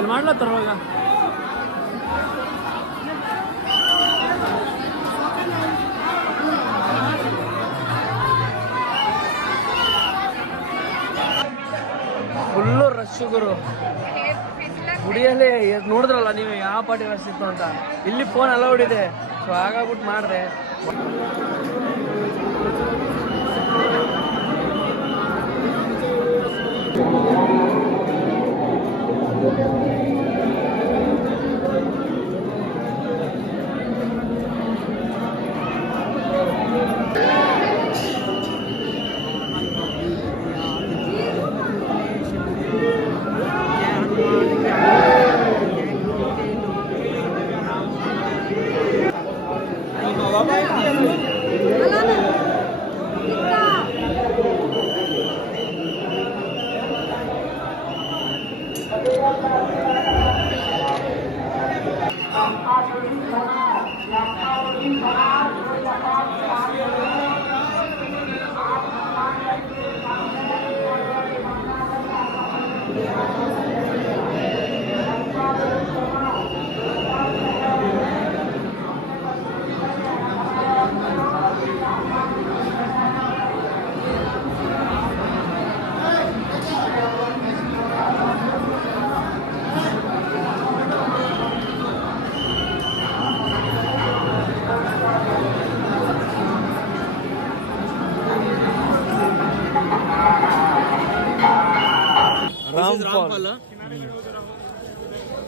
ಇಲ್ಲಿ ಮಾಡ್ಲತ್ತಾರ ಇವಾಗ. Full rush ಗುರು ಗುಡಿಯಲ್ಲಿ. ನೋಡಿದ್ರಲ್ಲ ನೀವು ಯಾವ ಪಾರ್ಟಿ ರಶ್ ಇತ್ತು ಅಂತ. ಇಲ್ಲಿ ಫೋನ್ ಅಲೌಡ್ ಇದೆ, ಸೊ ಹಾಗಾಗ್ಬಿಟ್ಟು ಮಾಡಿದೆ.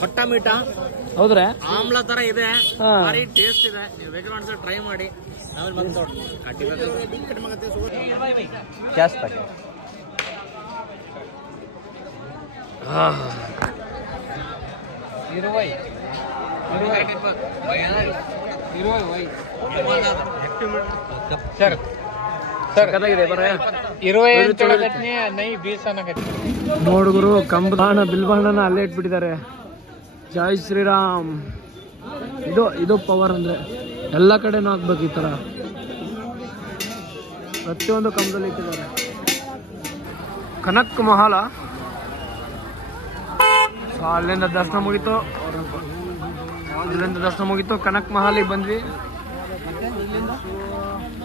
ಖಟ್ಟ ಮೀಠ ಹೌದ್ರೆ ಆಮ್ಲ ತರ ಇದೆ, ಭಾರಿ ಟೇಸ್ಟ್ ಇದೆ. ನೀವು ಬೇಕಾದ್ರೆ ಒಂದ್ಸಲ ಟ್ರೈ ಮಾಡಿ. ಕ್ಯಾಶ್ ಪ್ಯಾಕೆಟ್ ನೋಡುಗರು ಕಂಬಾಣ ಬಿಲ್ಬಾಣನ ಅಲ್ಲೇ ಇಟ್ಬಿಟ್ಟಿದ್ದಾರೆ. ಜೈ ಶ್ರೀರಾಮ್. ಇದು ಪವರ್ ಅಂದ್ರೆ ಎಲ್ಲ ಕಡೆನೂ ಹಾಕ್ಬೇಕು ಈ ತರ, ಪ್ರತಿಯೊಂದು ಕಂಬದಲ್ಲಿ ಇಟ್ಟಿದ್ದಾರೆ. ಕನಕ್ ಮಹಾಲ. ಅಲ್ಲಿಂದ ದರ್ಶನ ಮುಗೀತು. ಕನಕ್ ಮಹಾಲಿಗೆ ಬಂದ್ವಿ.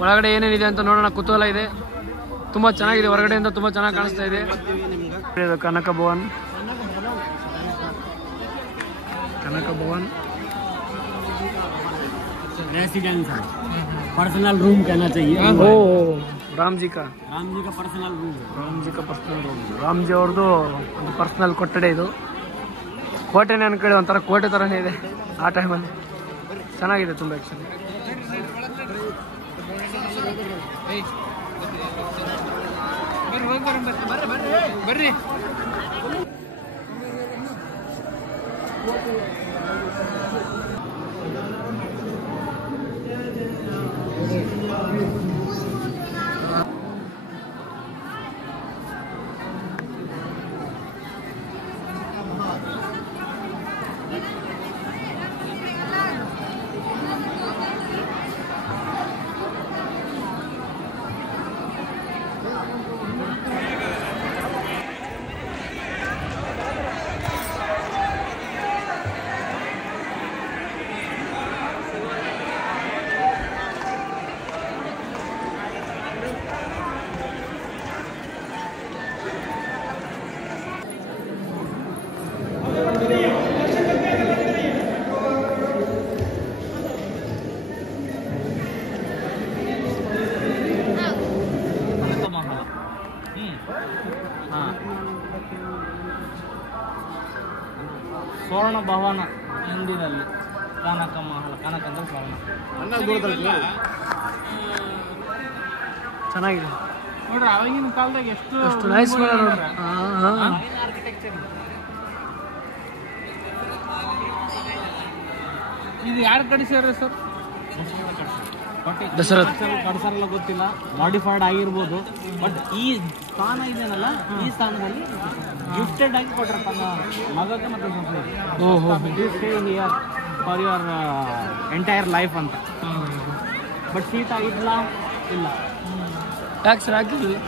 ಒಳಗಡೆ ಏನೇನಿದೆ ಅಂತ ನೋಡೋಣ, ಕುತೂಹಲ ಇದೆ. ತುಂಬಾ ಚೆನ್ನಾಗಿದೆ, ಹೊರಗಡೆಯಿಂದ ತುಂಬಾ ಚೆನ್ನಾಗಿ ಕಾಣಿಸ್ತಾ ಇದೆ. ಕನಕ ಭವನ್. रेसिडेंस है, पर्सनल रूम कहना चाहिए। ರಾಮ್ ಜಿ ಕಾ personal room, personal room. Ram G ಅವ್ರದ್ದು ಒಂದು ಪರ್ಸನಲ್ ಕೊಠಡಿ ಇದು. ಕೋಟೆನೇ ಅನ್ಕೊಳ್ಳಿ, ಒಂಥರ ಕೋಟೆ ತರನೇ ಇದೆ. ಆ ಟೈಮಲ್ಲಿ ಚೆನ್ನಾಗಿದೆ ತುಂಬ ಆ್ಯಕ್ಚುಲಿ. ಬರ್ರಿ. ಸ್ವರ್ಣ ಭವನ ಹಿಂದಿನಲ್ಲಿ ಕನಕ ಮಹಲ. ಕನಕ ಅಂದ್ರೆ ಸ್ವರ್ಣ. ಚೆನ್ನಾಗಿದೆ ನೋಡ್ರಿ, ಅವಾಗಿನ ಕಾಲದಾಗ ಎಷ್ಟು ನೈಸ್ ಆರ್ಕಿಟೆಕ್ಚರ್. ಇದು ಯಾರು ಕಡಿಸ್ಯಾರ ಸರ್? ದಶರಥ್ ಕಡ್ಸಾರಲ್ಲ ಗೊತ್ತಿಲ್ಲ, ಮಾಡಿಫೈಡ್ ಆಗಿರ್ಬೋದು. ಬಟ್ ಈ ಸ್ಥಾನ ಇದೆನಲ್ಲ, ಈ ಸ್ಥಾನದಲ್ಲಿ ಗಿಫ್ಟೆಡ್ ಆಗಿ ಕೊಟ್ಟರೆ ತನ್ನ ಮಗಕ್ಕೆ ಮತ್ತು here for your entire life ಅಂತ. ಬಟ್ ಸೀತಾ ಇಲ್ಲ. ಟ್ಯಾಕ್ಸ್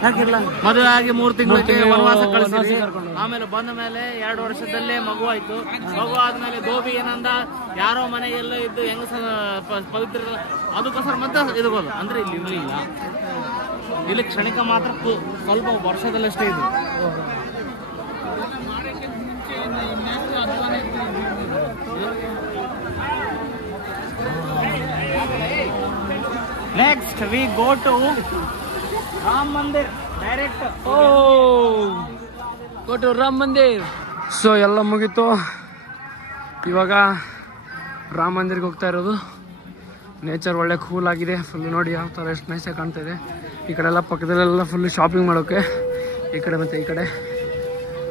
ಹಾಕಿಲ್ಲ. ಮದುವೆ ಆಗಿ 3 ತಿಂಗಳಿಗೆ ವನವಾಸ ವನವಾಸ ಕಳಿಸಿ ಕರ್ಕೊಂಡು ಹೋದ್ರು. ಆಮೇಲೆ ಬಂದ ಮೇಲೆ 2 ವರ್ಷದಲ್ಲೇ ಮಗು ಆಯ್ತು. ಮಗು ಆದ್ಮೇಲೆ ಧೋಬಿ ಏನಂದ, ಯಾರೋ ಮನೆಯೆಲ್ಲ ಇದ್ದು ಹೆಂಗಸ ಪವಿತ್ರ ಅದಕ್ಕೋಸ್ಕರ ಮತ್ತೆ ಇದ್ಬೋದು ಅಂದ್ರೆ ಇಲ್ಲಿ ಇರ್ಲಿಲ್ಲ. ಇಲ್ಲಿ ಕ್ಷಣಿಕ ಮಾತ್ರ ಸ್ವಲ್ಪ ವರ್ಷದಲ್ಲಷ್ಟೇ ಇದು. Next we go to Ram Mandir direct. Go to Ram Mandir. So ಎಲ್ಲ ಮುಗೀತು. ಇವಾಗ ರಾಮ ಮಂದಿರ್ಗೆ ಹೋಗ್ತಾ ಇರೋದು. ನೇಚರ್ ಒಳ್ಳೆ ಕೂಲ್ ಆಗಿದೆ ಫುಲ್. ನೋಡಿ ಯಾವ ಥರ ಎಷ್ಟು ನೈಸಾಗಿ ಕಾಣ್ತಾ ಇದೆ. ಈ ಕಡೆ ಎಲ್ಲ ಪಕ್ಕದಲ್ಲೆಲ್ಲ ಫುಲ್ ಶಾಪಿಂಗ್ ಮಾಡೋಕ್ಕೆ. ಈ ಕಡೆ ಮತ್ತು ಈ ಕಡೆ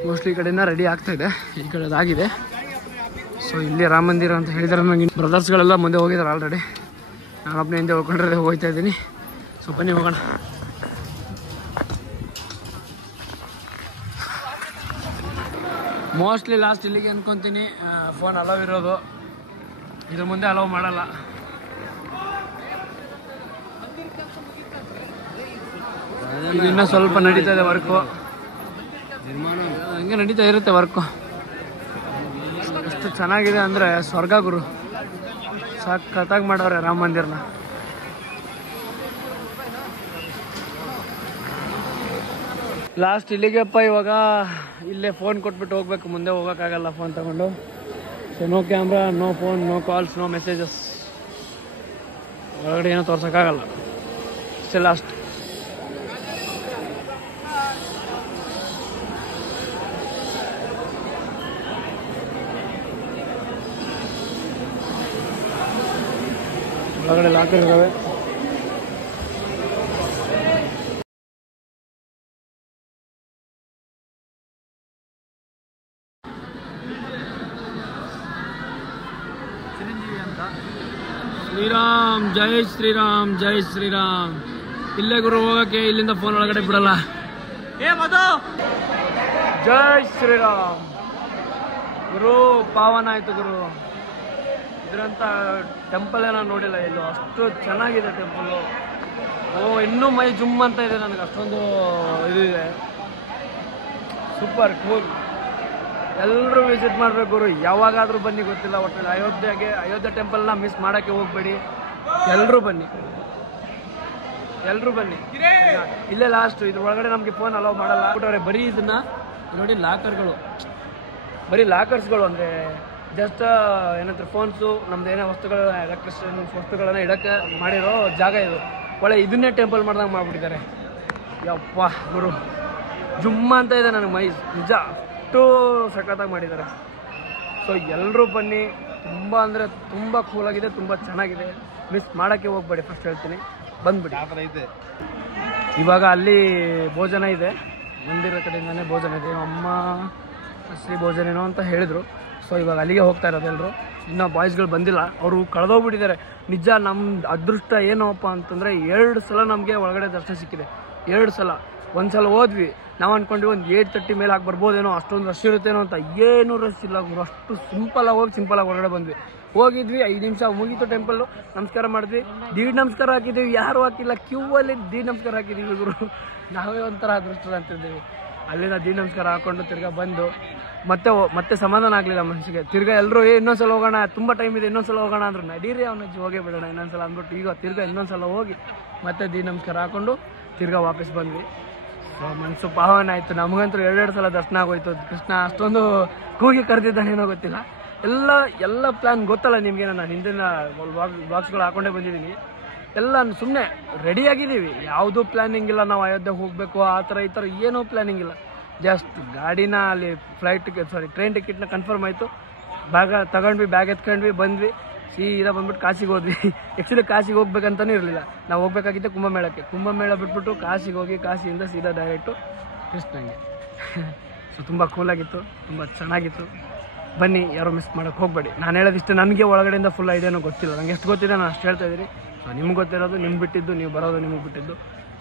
ಮೋಸ್ಟ್ಲಿ ಈ ಕಡೆಯಿಂದ ರೆಡಿ ಆಗ್ತಾ ಇದೆ. ಈ ಕಡೆ ಅದಾಗಿದೆ. ಸೊ ಇಲ್ಲಿ ರಾಮ ಮಂದಿರ ಅಂತ ಹೇಳಿದಾರೆ. ನನಗೆ ಬ್ರದರ್ಸ್ಗಳೆಲ್ಲ ಮುಂದೆ ಹೋಗಿದ್ದಾರೆ ಆಲ್ರೆಡಿ. ನಾನೊಬ್ಬನೇ ಹಿಂದೆ ಹೋಗ್ಕೊಂಡ್ರೆ ಹೋಗ್ತಾ ಇದ್ದೀನಿ. ಸೊ ಬನ್ನಿ ಹೋಗೋಣ. ಮೋಸ್ಟ್ಲಿ ಲಾಸ್ಟ್ ಇಲ್ಲಿಗೆ ಅನ್ಕೊತೀನಿ. ಫೋನ್ ಅಲೌ ಇರೋದು, ಇದ್ರ ಮುಂದೆ ಅಲೌ ಮಾಡಲ್ಲ. ಇನ್ನೂ ಸ್ವಲ್ಪ ನಡೀತಾ ಇದೆ ವರ್ಕು. ಹಂಗೆ ನಡೀತಾ ಇರುತ್ತೆ ವರ್ಕು. ಎಷ್ಟು ಚೆನ್ನಾಗಿದೆ ಅಂದರೆ ಸ್ವರ್ಗ ಗುರು. ಸಖತ್ತಾಗಿ ಮಾಡವ್ರೆ ರಾಮ ಮಂದಿರನ. ಲಾಸ್ಟ್ ಇಲ್ಲಿಗೆಪ್ಪ. ಇವಾಗ ಇಲ್ಲೇ ಫೋನ್ ಕೊಟ್ಬಿಟ್ಟು ಹೋಗ್ಬೇಕು, ಮುಂದೆ ಹೋಗೋಕ್ಕಾಗಲ್ಲ ಫೋನ್ ತಗೊಂಡು. So no camera, no phone, no calls, no messages. ಒಳಗಡೆ ಏನೋ ತೋರ್ಸೋಕ್ಕಾಗಲ್ಲ. ಇಷ್ಟೇ ಲಾಸ್ಟ್. ಒಳಗಡೆ ಲಾಕರ್ ಇದ್ದಾವೆ. ಶ್ರೀರಾಮ್, ಜೈ ಶ್ರೀರಾಮ್, ಜೈ ಶ್ರೀರಾಮ್. ಇಲ್ಲೇ ಗುರು ಹೋಗಕ್ಕೆ, ಇಲ್ಲಿಂದ ಫೋನ್ ಒಳಗಡೆ ಬಿಡಲ್ಲ. ಜೈ ಶ್ರೀರಾಮ್ ಗುರು. ಪಾವನ ಆಯ್ತು ಗುರು. ಇದ್ರಂತ ಟೆಂಪಲ್ ನಾನು ನೋಡಿಲ್ಲ ಎಲ್ಲೂ. ಅಷ್ಟು ಚೆನ್ನಾಗಿದೆ ಟೆಂಪಲ್ಲು. ಇನ್ನೂ ಮೈ ಜುಮ್ ಅಂತ ಇದೆ ನನಗೆ. ಅಷ್ಟೊಂದು ಇದು ಇದೆ. Super cool. ಎಲ್ಲರೂ ವಿಸಿಟ್ ಮಾಡಬೇಕು ಗುರು. ಯಾವಾಗಾದರೂ ಬನ್ನಿ, ಗೊತ್ತಿಲ್ಲ. ಒಟ್ಟು ಅಯೋಧ್ಯೆ ಟೆಂಪಲ್ನ ಮಿಸ್ ಮಾಡೋಕ್ಕೆ ಹೋಗ್ಬೇಡಿ. ಎಲ್ಲರೂ ಬನ್ನಿ, ಎಲ್ಲರೂ ಬನ್ನಿ. ಇಲ್ಲೇ ಲಾಸ್ಟ್. ಇದ್ರ ಒಳಗಡೆ ನಮಗೆ ಫೋನ್ ಅಲೌ ಮಾಡಲ್ಲ. ಬರೀ ಇದನ್ನ ನೋಡಿ, ಲಾಕರ್ಗಳು, ಬರೀ ಲಾಕರ್ಸ್ಗಳು. ಅಂದರೆ ಜಸ್ಟ್ ಏನಂತಾರೆ ಫೋನ್ಸು, ನಮ್ದು ಏನೇ ವಸ್ತುಗಳು, ಎಲೆಕ್ಟ್ರಿಷಿಯನ್ಸ್ ವಸ್ತುಗಳನ್ನ ಇಡಕ್ಕೆ ಮಾಡಿರೋ ಜಾಗ ಇದು. ಒಳ್ಳೆ ಇದನ್ನೇ ಟೆಂಪಲ್ ಮಾಡ್ದಂಗೆ ಮಾಡ್ಬಿಟ್ಟಿದ್ದಾರೆ. ಯಪ್ಪ ಗುರು, ಜುಮ್ಮ ಅಂತ ಇದೆ ನನಗೆ ಮೈ. ನಿಜ ಅಷ್ಟು ಸಖತ್ತಾಗಿ ಮಾಡಿದ್ದಾರೆ. ಸೊ ಎಲ್ಲರೂ ಬನ್ನಿ. ತುಂಬ ಅಂದರೆ ತುಂಬ ಕೂಲಾಗಿದೆ, ತುಂಬ ಚೆನ್ನಾಗಿದೆ. ಮಿಸ್ ಮಾಡೋಕ್ಕೆ ಹೋಗ್ಬೇಡಿ. ಫಸ್ಟ್ ಹೇಳ್ತೀನಿ, ಬಂದ್ಬಿಡಿ. ಇವಾಗ ಅಲ್ಲಿ ಭೋಜನ ಇದೆ, ಮಂದಿರ ಕಡೆಯಿಂದನೇ ಭೋಜನ ಇದೆ. ಅಮ್ಮ ಶ್ರೀ ಭೋಜನೇನೋ ಅಂತ ಹೇಳಿದರು. ಸೊ ಇವಾಗ ಅಲ್ಲಿಗೆ ಹೋಗ್ತಾ ಇರೋದು ಎಲ್ಲರೂ. ಇನ್ನೂ ಬಾಯ್ಸ್ಗಳು ಬಂದಿಲ್ಲ, ಅವರು ಕಳೆದೋಗ್ಬಿಟ್ಟಿದ್ದಾರೆ. ನಿಜ ನಮ್ಮ ಅದೃಷ್ಟ ಏನಪ್ಪ ಅಂತಂದರೆ 2 ಸಲ ನಮಗೆ ಒಳಗಡೆ ದರ್ಶನ ಸಿಕ್ಕಿದೆ. 2 ಸಲ. ಒಂದು ಸಲ ಹೋದ್ವಿ, ನಾವು ಅಂದ್ಕೊಂಡ್ವಿ ಒಂದು 8:30 ಮೇಲೆ ಆಗಿ ಬರ್ಬೋದೇನೋ, ಅಷ್ಟೊಂದು ರಶ್ ಇರುತ್ತೇನೋ ಅಂತ. ಏನೂ ರಶ್ ಇಲ್ಲ, ಅಷ್ಟು ಸಿಂಪಲಾಗಿ ಹೋಗಿ ಸಿಂಪಲಾಗಿ ಹೊರಗಡೆ ಬಂದ್ವಿ. ಹೋಗಿದ್ವಿ, 5 ನಿಮಿಷ ಮುಗೀತು ಟೆಂಪಲ್ಲು. ನಮಸ್ಕಾರ ಮಾಡಿದ್ವಿ, ದೀಡ್ ನಮಸ್ಕಾರ ಹಾಕಿದ್ದೀವಿ. ಯಾರು ಹಾಕಿಲ್ಲ, ಕ್ಯೂ ಅಲ್ಲಿ ದೀಡ್ ನಮಸ್ಕಾರ ಹಾಕಿದ್ದೀವಿ ಗುರು. ನಾವೇ ಒಂಥರ ಅದೃಷ್ಟ ಅಂತಿದ್ದೀವಿ. ಅಲ್ಲಿಂದ ದೀಡ್ ನಮಸ್ಕಾರ ಹಾಕೊಂಡು ತಿರ್ಗಾ ಬಂದು ಮತ್ತೆ ಸಮಾಧಾನ ಆಗಲಿಲ್ಲ ಮನಸ್ಸಿಗೆ. ತಿರ್ಗಾ ಎಲ್ಲರೂ ಇನ್ನೊಂದ್ಸಲ ಹೋಗೋಣ, ತುಂಬ ಟೈಮ್ ಇದೆ, ಇನ್ನೊಂದ್ಸಲ ಹೋಗೋಣ ಅಂದ್ರು. ನಡೀರಿ ಅವನಜ್ಜಿ, ಹೋಗೇ ಬಿಡೋಣ ಇನ್ನೊಂದ್ಸಲ ಅಂದ್ಬಿಟ್ಟು ಈಗ ತಿರ್ಗಾ ಇನ್ನೊಂದ್ಸಲ ಹೋಗಿ ಮತ್ತೆ ದೀಡ್ ನಮಸ್ಕಾರ ಹಾಕೊಂಡು ತಿರ್ಗಾ ವಾಪಸ್ ಬಂದ್ವಿ. ಸೊ ಮನಸ್ಸು ಪಾವನ ಆಯಿತು. ನಮಗಂತೂ 2 ಸಲ ದರ್ಶನ ಆಗೋಯ್ತು. ಕೃಷ್ಣ ಅಷ್ಟೊಂದು ಕೂಗಿ ಕರೆದಿದ್ದಾನೇನೋ ಗೊತ್ತಿಲ್ಲ. ಎಲ್ಲ ಪ್ಲ್ಯಾನ್ ಗೊತ್ತಲ್ಲ ನಿಮಗೆ. ನಾನು ಹಿಂದಿನ ಬ್ಲಾಗ್ಸ್ಗಳು ಹಾಕೊಂಡೇ ಬಂದಿದ್ದೀನಿ. ಎಲ್ಲ ಸುಮ್ಮನೆ ರೆಡಿಯಾಗಿದ್ದೀವಿ. ಯಾವುದೂ ಪ್ಲ್ಯಾನಿಂಗ್ ಇಲ್ಲ. ನಾವು ಅಯೋಧ್ಯೆಗೆ ಹೋಗಬೇಕು ಆ ಥರ ಈ ಥರ ಏನೂ ಪ್ಲ್ಯಾನಿಂಗ್ ಇಲ್ಲ. ಜಸ್ಟ್ ಗಾಡಿನ ಅಲ್ಲಿ ಟ್ರೈನ್ ಟಿಕೆಟ್ನ ಕನ್ಫರ್ಮ್ ಆಯಿತು. ತಗೊಂಡ್ವಿ, ಬ್ಯಾಗ್ ಎತ್ಕೊಂಡ್ವಿ, ಬಂದ್ವಿ. ಸೀದಾ ಬಂದ್ಬಿಟ್ಟು ಕಾಶಿಗೆ ಹೋದ್ವಿ. ಆ್ಯಕ್ಚುಲಿ ಕಾಶಿಗೆ ಹೋಗ್ಬೇಕಂತಲೂ ಇರಲಿಲ್ಲ. ನಾವು ಹೋಗ್ಬೇಕಾಗಿದ್ದೆ ಕುಂಭಮೇಳಕ್ಕೆ. ಕುಂಭಮೇಳ ಬಿಟ್ಬಿಟ್ಟು ಕಾಶಿಗೆ ಹೋಗಿ ಕಾಶಿಯಿಂದ ಸೀದಾ ಡೈರೆಕ್ಟು ಕೃಷ್ಣಂಗೆ. ಸೊ ತುಂಬ ಕೂಲಾಗಿತ್ತು, ತುಂಬ ಚೆನ್ನಾಗಿತ್ತು. ಬನ್ನಿ, ಯಾರು ಮಿಸ್ ಮಾಡೋಕ್ಕೆ ಹೋಗಬೇಡಿ. ನಾನು ಹೇಳೋದಿಷ್ಟು, ನನಗೆ ಒಳಗಡೆಯಿಂದ ಫುಲ್ ಐದೇನೋ ಗೊತ್ತಿಲ್ಲ. ನಂಗೆ ಎಷ್ಟು ಗೊತ್ತಿದೆ ನಾನು ಅಷ್ಟು ಹೇಳ್ತಾ ಇದ್ದೀನಿ. ಸೊ ನಿಮ್ಗೆ ಗೊತ್ತಿರೋದು ನಿಮ್ಗೆ ಬಿಟ್ಟಿದ್ದು, ನೀವು ಬರೋದು ನಿಮಗೆ ಬಿಟ್ಟಿದ್ದು.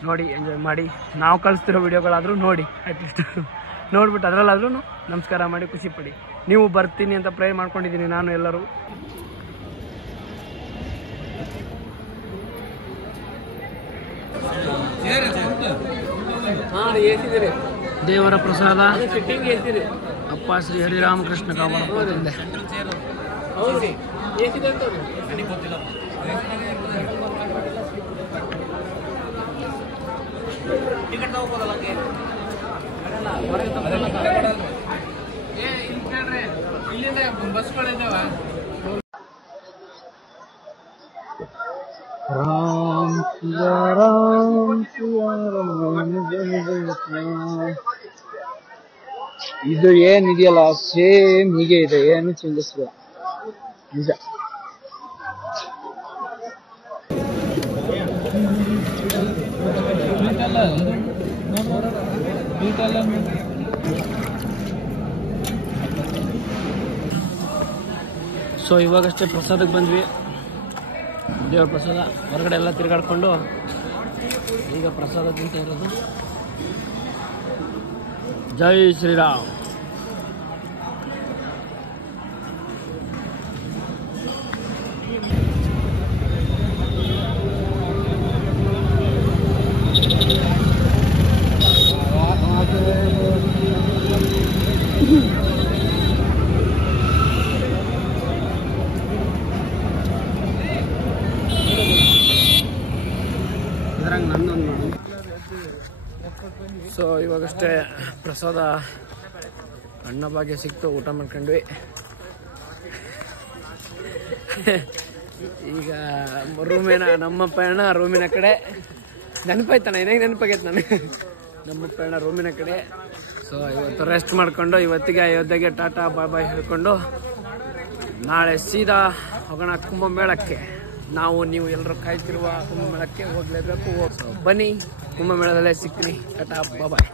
ನೋಡಿ, ಎಂಜಾಯ್ ಮಾಡಿ. ನಾವು ಕಳಿಸ್ತಿರೋ ವಿಡಿಯೋಗಳಾದರೂ ನೋಡಿ, ಅಟ್ಲೀಸ್ಟ್ ನೋಡ್ಬಿಟ್ಟು ಅದರಲ್ಲಾದ್ರೂ ನಮಸ್ಕಾರ ಮಾಡಿ ಖುಷಿ ಪಡಿ. ನೀವು ಬರ್ತೀನಿ ಅಂತ ಪ್ರೇ ಮಾಡ್ಕೊಂಡಿದ್ದೀನಿ ನಾನು. ಎಲ್ಲರೂ ದೇವರ ಪ್ರಸಾದ ಅಪ್ಪ ಶ್ರೀ ಹರಿರಾಮಕೃಷ್ಣ ಕಾಮರಪ್ಪ ತಂದೆ. ಇಲ್ಲಿಂದ ಬಸ್ಗಳಿದ್ದಾವ. ರಾಮ್ ಸಿಯಾ ರಾಮ್ ಸಿಯಾ ರಾಮ್ ಜಯ ಜಯ. ಇದು ಏನಿದೆಯಲ್ಲ ಸೇಮ್ ಹೀಗೆ ಇದೆ, ಏನು ಚೇಂಜಸ್ ಇಲ್ಲ ನಿಜ. ಸೊ ಇವಾಗಷ್ಟೇ ಪ್ರಸಾದಕ್ಕೆ ಬಂದ್ವಿ, ದೇವ್ರ ಪ್ರಸಾದ. ಹೊರಗಡೆ ಎಲ್ಲ ತಿರುಗಾಡ್ಕೊಂಡು ಈಗ ಪ್ರಸಾದ ತಿಂತ ಇರೋದು. ಜೈ ಶ್ರೀರಾಮ್. ಸೊ ಇವಾಗಷ್ಟೇ ಪ್ರಸಾದ ಅನ್ನ ಭಾಗ್ಯ ಸಿಕ್ತು, ಊಟ ಮಾಡ್ಕೊಂಡ್ವಿ. ಈಗ ರೂಮಿನ ನಮ್ಮ ಪಯಣ ರೂಮಿನ ಕಡೆ. ನೆನಪಾಯ್ತಾನ ಏನಾಗ ನೆನಪಾಗೈತೆ ನನಗೆ ನಮ್ಮ ಪಯಣ ರೂಮಿನ ಕಡೆ. ಸೊ ಇವತ್ತು ರೆಸ್ಟ್ ಮಾಡ್ಕೊಂಡು ಇವತ್ತಿಗೆ ಅಯೋಧ್ಯೆಗೆ ಟಾಟಾ ಬಾಯ್ ಬಾಯ್ ಹೇಳ್ಕೊಂಡು ನಾಳೆ ಸೀದಾ ಹೋಗೋಣ ಕುಂಭಮೇಳಕ್ಕೆ. ನಾವು ನೀವು ಎಲ್ಲರೂ ಕಾಯ್ತಿರುವ ಕುಂಭಮೇಳಕ್ಕೆ ಹೋಗ್ಲೇಬೇಕು. ಬನ್ನಿ, ಕುಂಭಮೇಳದಲ್ಲೇ ಸಿಗ್ತೀನಿ. ಟಾಟಾ ಬಾಯ್.